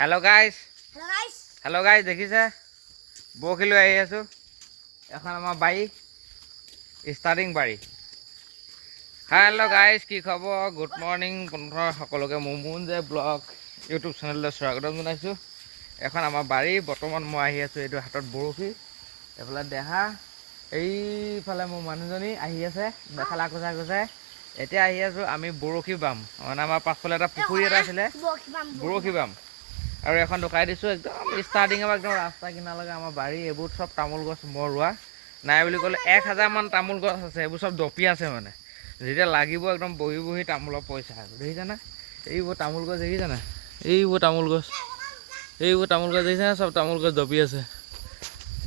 Hello' guys দেখিছে বৰশী লৈ আহি আছোঁ এখন আমাৰ বাৰী ষ্টাৰ্টিং বাৰী হেল্ল' গাইজ কি খবৰ গুড মৰ্ণিং পুনৰ সকলোকে মুনজে ব্লগ ইউটিউব চেনেললৈ স্বাগতম জনাইছোঁ এখন আমাৰ বাৰী বৰ্তমান মই আহি আছোঁ এইটো হাতত বৰশী এইফালে দেহা এইফালে মোৰ মানুহজনী আহি আছে মেখেলা কোচাই এতিয়া আহি আছোঁ আমি বৰশী বাম মানে আমাৰ পাছফালে এটা পুখুৰী এটা আছিলে বৰশী বাম আৰু এখন ঢুকাই দিছোঁ একদম ষ্টাৰ্টিঙৰ পৰা একদম ৰাস্তা কিনাৰলৈকে আমাৰ বাৰী এইবোৰ চব তামোল গছ মই ৰোৱা নাই বুলি ক'লে 1000মান তামোল গছ আছে এইবোৰ চব দপি আছে মানে যেতিয়া লাগিব একদম বহি বহি তামোলৰ পইচা দেখিছানে এইবোৰ তামোল গছ দেখিছানে এইবোৰ তামোল গছ দেখিছানে চব তামোল গছ দপি আছে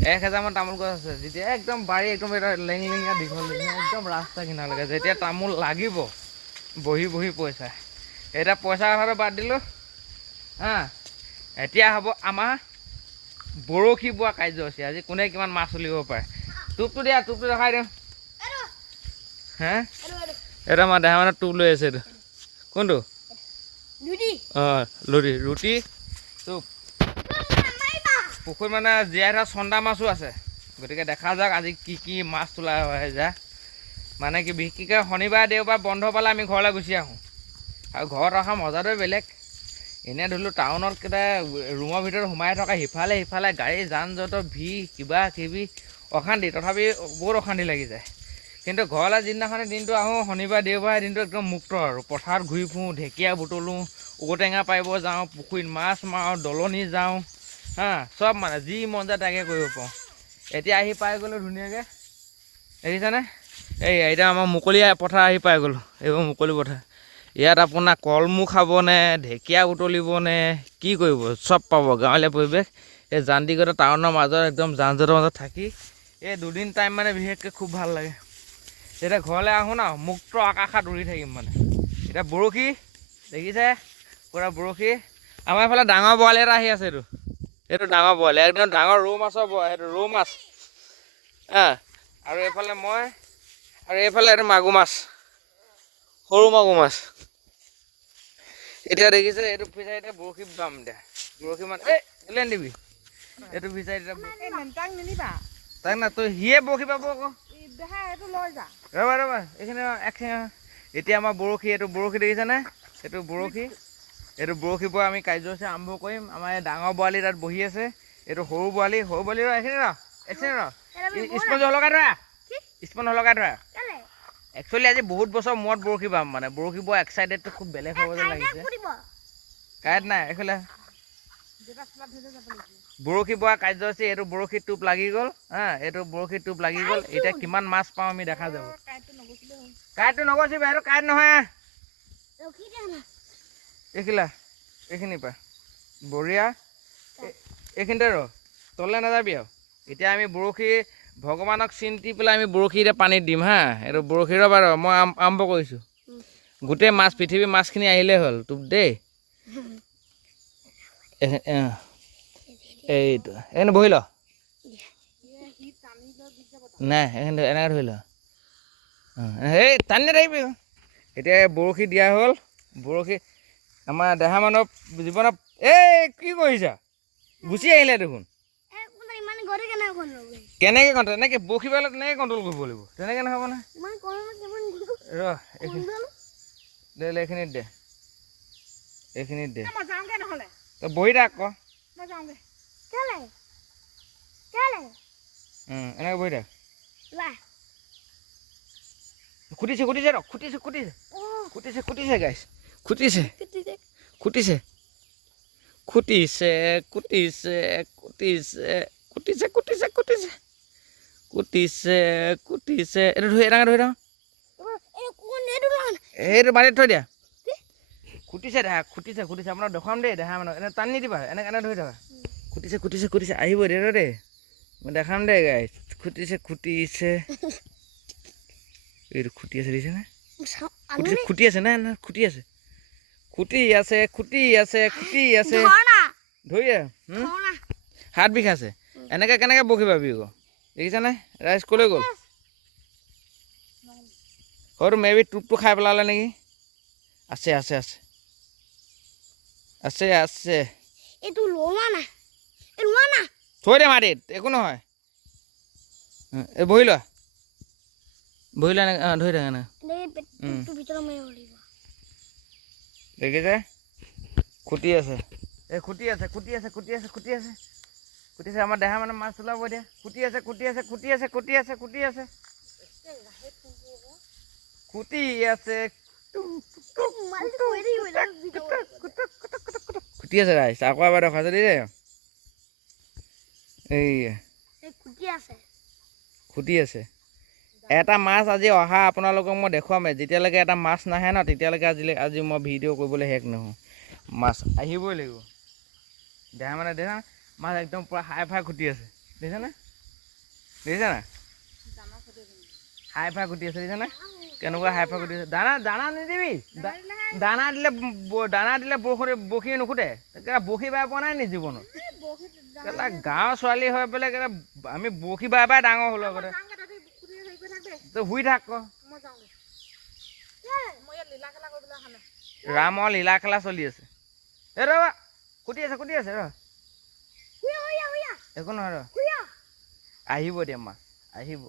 1000মান তামোল গছ আছে যেতিয়া একদম বাৰী একদম এটা লেঙা দীঘল একদম ৰাস্তা কিনাৰলৈকে যেতিয়া তামোল লাগিব বহি বহি পইচা এতিয়া পইচা কথাটো বাদ দিলোঁ হা এতিয়া হ'ব আমাৰ বৰশী বোৱা কাৰ্যসূচী আজি কোনে কিমান মাছ উলিয়াব পাৰে টোপটো দেখাই দিওঁ হে এটা আমাৰ দেহা মানে টোপ লৈ আছে এইটো কোনটো অঁ ৰুটি টোপ পুখুৰীত মানে জীয়াই থোৱা চন্দা মাছো আছে গতিকে দেখা যাওক আজি কি কি মাছ তোলা হয় যায় মানে কি বিশেষকৈ শনিবাৰ দেওবাৰ বন্ধ পালে আমি ঘৰলৈ গুচি আহোঁ আৰু ঘৰত অহা মজাটোৱে বেলেগ এনে ধৰিলোঁ টাউনত কেইটা ৰুমৰ ভিতৰত সোমাই থকা সিফালে গাড়ী যান জঁটৰ ভিৰ কিবা কিবি অশান্তি তথাপি বহুত অশান্তি লাগি যায় কিন্তু ঘৰলৈ যিদিনাখনি দিনটো আহোঁ শনিবাৰ দেওবাৰ দিনটো একদম মুক্ত আৰু পথাৰত ঘূৰি ফুৰোঁ ঢেকীয়া বুটলোঁ ঔটেঙা পাৰিব যাওঁ পুখুৰীত মাছ মাৰোঁ দলনি যাওঁ হা চব মানে যি মন যায় তাকে কৰিব পাৰোঁ এতিয়া আহি পাই গ'লোঁ ধুনীয়াকৈ দেখিছানে এতিয়া আমাৰ মুকলি পথাৰ আহি পাই গ'লোঁ এইবোৰ মুকলি পথাৰ ইয়াত আপোনাৰ কলমৌ খাবনে ঢেকীয়া বুটলিবনে কি কৰিব চব পাব গাঁৱলীয়া পৰিৱেশ এই যান্ত্ৰিকতা টাউনৰ মাজত একদম যান জঁটৰ মাজত থাকি এই দুদিন টাইম মানে বিশেষকৈ খুব ভাল লাগে এতিয়া ঘৰলৈ আহোঁ ন মুক্ত আকাশত উৰি থাকিম মানে এতিয়া বৰশী দেখিছে পূৰা বৰশী আমাৰ এইফালে ডাঙৰ বৰালি এটা আহি আছে এইটো ডাঙৰ বৰালি একদম ডাঙৰ ৰৌ মাছৰ সেইটো ৰৌ মাছ আৰু এইফালে মই আৰু এইফালে এইটো মাগুৰ মাছ সৰু মাগুৰ মাছ এতিয়া দেখিছে এইটো ফিচাৰীতে বৰশী বাম এতিয়া বৰশী মানে এই দিবি এইটো ফিচাৰীতে তাক না তই সিয়ে বৰশী পাব আকৌ ৰ'বা এইখিনি এতিয়া আমাৰ বৰশী এইটো বৰশী দেখিছেনে এইটো বৰশী বোৱা আমি কাৰ্যসূচী আৰম্ভ কৰিম আমাৰ এই ডাঙৰ বৰালি তাত বহি আছে এইটো সৰু বৰালি এইখিনি স্পঞ্জ লগাই ধৰা একচুৱেলি আজি বহুত বছৰ মূৰত বৰশী বাম মানে বৰশী বোৱা এক্সাইটেডটো খুব বেলেগ হ'ব যেন লাগিছে কাৰেণ্ট নাই এইফালে বৰশী বোৱা কাৰ্যসূচী এইটো বৰশী টোপ লাগি গ'ল এইটো বৰশী টোপ লাগি গ'ল এতিয়া কিমান মাছ পাওঁ আমি দেখা যাব কাৰেণ্টটো নগচিবা এইটো কাৰেণ্ট নহয় এইখিনি পা বঢ়িয়া এইখিনিতে তললৈ নাযাবি আৰু এতিয়া আমি বৰশী ভগৱানক চিন্তি পেলাই আমি বৰশী এতিয়া পানীত দিম হা এইটো বৰশী ৰ'বা মই আৰম্ভ কৰিছোঁ গোটেই মাছ পৃথিৱীৰ মাছখিনি আহিলেই হ'ল তোপ দেই এইটো এইখিনি বহি ল নাই এইখিনি এনেকৈ ধৰি ল এই টানি নাথাকিবি এতিয়া বৰশী দিয়া হ'ল বৰশী আমাৰ দেহা মানুহৰ জীৱনত কি কৰিছা গুচি আহিলে দেখোন কেনেকৈ কণ্ট্ৰল এনেকৈ বৰশী পালে তেনেকৈ কণ্ট্ৰল কৰিব লাগিব তেনেকৈ নহ'ব নহয় এইখিনিত দে তই বহি থাক আকৌ এনেকৈ বহি থাক খুটিছে গাইছ খুটিছে এইটো ধৰি এনেকৈ ধৰি থওঁ এইটো বাৰীত থৈ দিয়া খুটিছে আপোনাক দেখুৱাম দেই দেহা মানুহক এনে টানি দিবা এনে ধৰি থকা খুটিছে আহিব দেই মই দেখাম দেই গাইছ খুটিছে এইটো খুটি আছে দেখিছেনে খুটি আছে ধৰি হাত বিষাইছে এনেকৈ কেনেকৈ বৰশী পাবি আকৌ দেখিছানে ৰাইজ ক'লৈ গ'ল হয়তো মেবি টোপটো খাই পেলালে নেকি আছে আছে আছে আছে আছে এইটো লোৱা না এই লোৱা না থৈ দে মাটিত একো নহয় এই বহি লোৱা ধৰি থাকে না পেটটো ভিতৰত মাৰিব লাগিব দেখিছে খুটি আছে এই খুটি আছে খুটি আছে খুটি আছে খুটি আছে খুটি আছে আমাৰ দেহা মানে মাছ ওলাব এতিয়া খুটি আছে খুটি আছে খুটি আছে খুটি আছে খুটি আছে খুটি আছে খুটি আছে গাইছ আকৌ এবাৰ দেখাইছে দেই এই খুটি আছে এটা মাছ আজি অহা আপোনালোকক মই দেখুৱামেই যেতিয়ালৈকে এটা মাছ নাহে ন তেতিয়ালৈকে আজি মই ভিডিঅ' কৰিবলৈ শেষ নহওঁ মাছ আহিবই লাগিব দেহা মানে দেখা মাছ একদম পূৰা হাই ফাই খুটি আছে দেখিছেনে দেখিছে না হাই ফাই খুটি আছে দেখিছেনে কেনেকুৱা হাই ফাই খুটি আছে দানা নিদিবি দানা দিলে বৰশী নুখুটে বৰশী বাই পোৱা নাই নি জীৱনত গাঁৱৰ ছোৱালী হৈ পেলাই আমি বৰশী বাই বাই ডাঙৰ হ'লো আগতে তই শুই থাক ৰামৰ লীলা খেলা চলি আছে এই ৰবা খুটি আছে ৰ একো নহয় ৰ আহিব দিয়া মাছ আহিব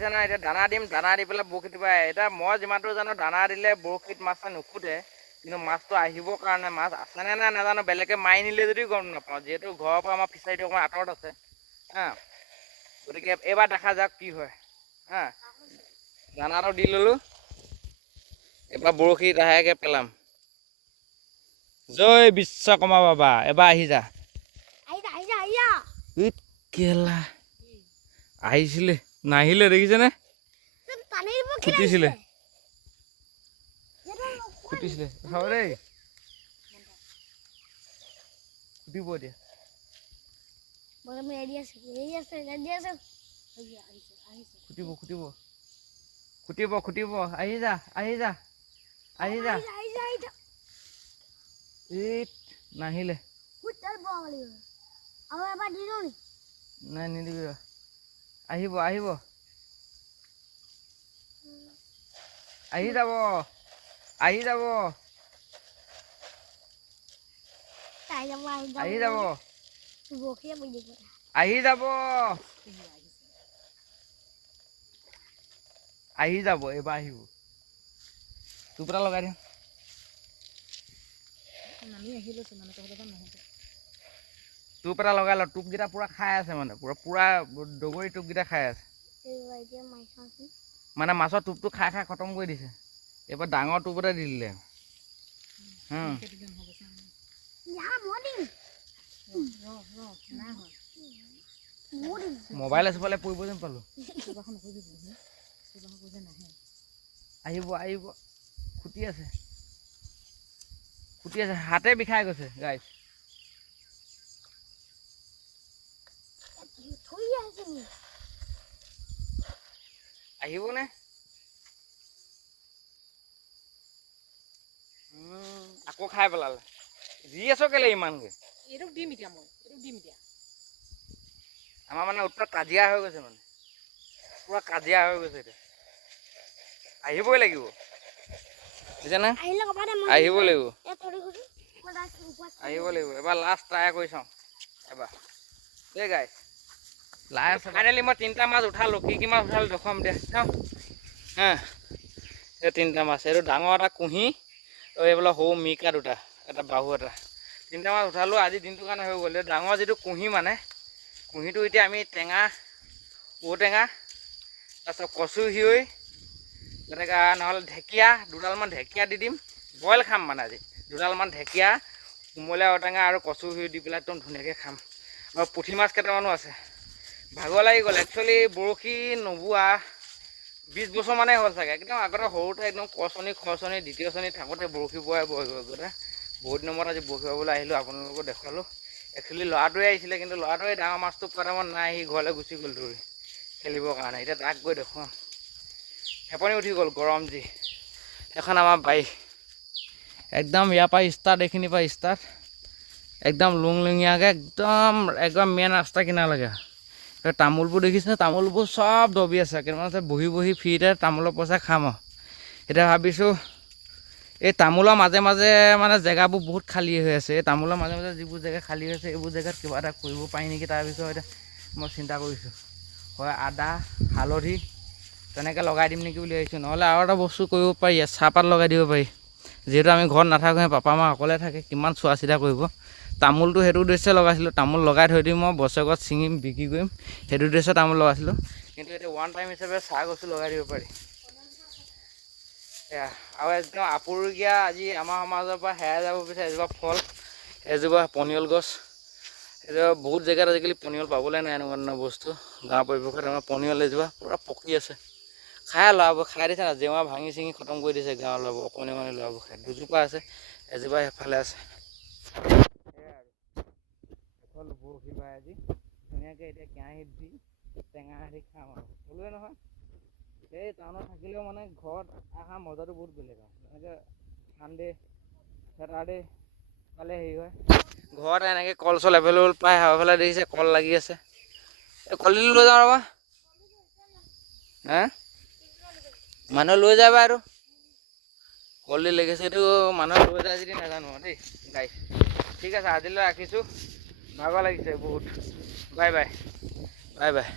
এতিয়া দানা দিম দানা দি পেলাই বৰশীত বাই এতিয়া মই যিমানটো জানো দানা দিলে বৰশীত মাছ নুখুটে কিন্তু মাছটো আহিবৰ কাৰণে মাছ আছেনে নাই নাজানো বেলেগে মাৰি নিলে যদিও গম নাপাওঁ যিহেতু ঘৰৰ পৰা আমাৰ ফিচাৰীটো অকণমান আঁতৰত আছে হা গতিকে এইবাৰ দেখা যাওক কি হয় হা দানাটো দি ল'লোঁ এইবাৰ বৰশী লাহেকৈ পেলাম জয় বিশ্বকৰ্মা বাবা এবাৰ আহি যা কেলা আহিছিলে নাহিলে দেখিছেনে খুটিছিলে হ'ব দেই খুটিব এতিয়া খুটিব আহি যা এই নাহিলে নাই নিদিবি আহিব আহি যাব আহি যাব এইবাৰ আহিব টোপটা লগাই দিম টোপ এটা লগাই ল টোপকেইটা পুৰা খাই আছে মানে পুৰা ডগৰি টোপকেইটা খাই আছে মানে মাছৰ টোপটো খাই খতম কৰি দিছে এইবাৰ ডাঙৰ টোপ এটা দি দিলে মোবাইল চোবাইলে পৰিব যেন পালো আহিব খুটি আছে হাতে বিষাই গৈছে গাইছ আহিবনে আকৌ খাই পেলালে যি আছ কেলে ইমানকে আমাৰ মানে উত্তৰ কাজিয়া হৈ গৈছে মানে পুৰা কাজিয়া হৈ গৈছে এতিয়া আহিবই লাগিব বুজিছানে আহিব লাগিব এবাৰ লাষ্ট ট্ৰাই কৰি চাওঁ এবাৰ দেই গাইছ লাষ্ট ফাইনেলি মই 3টা মাছ উঠালোঁ কি মাছ উঠালোঁ দেখুৱাম দে চাওঁ হা এই 3টা মাছ এইটো ডাঙৰ এটা কুঁহি আৰু এইবোলে সৰু মিকা দুটা এটা বাহু এটা 3টা মাছ উঠালোঁ আজি দিনটোৰ কাৰণে হৈ গ'ল ডাঙৰ যিটো কুঁহি মানে কুঁহিটো এতিয়া আমি ঔটেঙা তাৰপিছত কচু সিয়ৈ তেনেকৈ নহ'লে ঢেকীয়া দুডালমান ঢেকীয়া দি দিম বইল খাম মানে আজি দুডালমান ঢেকীয়া কোমলীয়া ঔটেঙা আৰু কচু সিয়ৈ দি পেলাই একদম ধুনীয়াকৈ খাম আৰু পুঠি মাছ কেইটামানো আছে ভাগৰ লাগি গ'ল একচুৱেলি বৰশী নোবোৱা 20 বছৰ মানেই হ'ল চাগে একদম আগতে সৰুতে একদম খৰচনি দ্বিতীয় শ্ৰেণীত থাকোঁতে বৰশী বোৱাই আগতে বহুত দিনৰ মূৰত আজি বৰশী বাবলৈ আহিলোঁ আপোনালোকক দেখুৱালোঁ একচুৱেলি ল'ৰাটোৱে আহিছিলে কিন্তু ল'ৰাটোৱে ডাঙৰ মাছটো পোৱাটাইমত নাই সি ঘৰলৈ গুচি গ'ল দৌৰি খেলিবৰ কাৰণে এতিয়া তাক গৈ দেখুৱাম হেঁপনি উঠি গ'ল গৰম যি এখন আমাৰ বাৰী একদম ইয়াৰ পৰা ষ্টাৰ্ট এইখিনিৰ পৰা ষ্টাৰ্ট একদম লুংলুঙীয়াকৈ একদম মেইন ৰাস্তা কিনাৰলৈকে তামোলবোৰ দেখিছে, তামোলবোৰ চব দবি আছে। কেইটামান আছে বহি বহি ফ্ৰীতে তামোলৰ পইচা খাম আৰু। এতিয়া ভাবিছোঁ এই তামোলৰ মাজে মাজে মানে জেগাবোৰ বহুত খালী হৈ আছে। এই তামোলৰ মাজে মাজে যিবোৰ জেগা খালী হৈ আছে এইবোৰ জেগাত কিবা এটা কৰিব পাৰি নেকি তাৰ বিষয়ে মই চিন্তা কৰিছোঁ। হয় আদা, হালধি তেনেকৈ লগাই দিম নেকি বুলি ভাবিছোঁ। নহ'লে আৰু এটা বস্তু কৰিব পাৰি, চাহপাত লগাই দিব পাৰি। যিহেতু আমি ঘৰত নাথাকোঁ, পাপা মা অকলে থাকে, কিমান চোৱা চিতা কৰিব। তামোলটো সেইটো উদ্দেশ্যে লগাইছিলোঁ, তামোল লগাই থৈ দিম, মই বছৰেকত ছিঙিম বিক্ৰী কৰিম, সেইটো উদ্দেশ্যে তামোল লগাইছিলোঁ। কিন্তু এতিয়া ওৱান টাইম হিচাপে চাহ গছো লগাই দিব পাৰি। এয়া আৰু একদম আপুৰুগীয়া আজি আমাৰ সমাজৰ পৰা হেৰাই যাব বিচাৰে এজোপা ফল, এজোপা পনিয়ল গছ। এজোপা বহুত জেগাত আজিকালি পনিয়ল পাবলৈ নাই, এনেকুৱা ধৰণৰ বস্তু। গাঁৱৰ পৰিৱেশত আমাৰ পনিয়ল এজোপা পূৰা পকি আছে। খাই ল'ৰাবোৰ খাই দিছে না, জেওৰা ভাঙি চিঙি খতম কৰি দিছে গাঁৱৰ ল'ৰাবোৰ, অকণি অকণি ল'ৰাবোৰ খাই। দুজোপা আছে, এজোপা সেইফালে আছে। সেয়াই আৰু এখন বৰশী বাই আজি ধুনীয়াকৈ এতিয়া কেৰাহীত দি টেঙা দি খাম আৰু। ক'লোৱে নহয় এই টাউনত থাকিলেও মানে ঘৰত অহা মজাটো বহুত বেলেগ আৰু। এনেকৈ ছানডে ছেটাৰডে পালে হেৰি হয়, ঘৰত এনেকৈ কল চল এভেইলেবল পাই। সেইফালে দেখিছে কল লাগি আছে, এই কলডিল লৈ যাওঁ ৰ'বা। হা মানুহ লৈ যাবা আৰু কলডিল লাগিছে, এইটো মানুহে লৈ যায় যদি নাজানো দেই গাইছ। ঠিক আছে আজিলৈ ৰাখিছোঁ, ভাগৰ লাগিছে বহুত। Bye bye bye bye.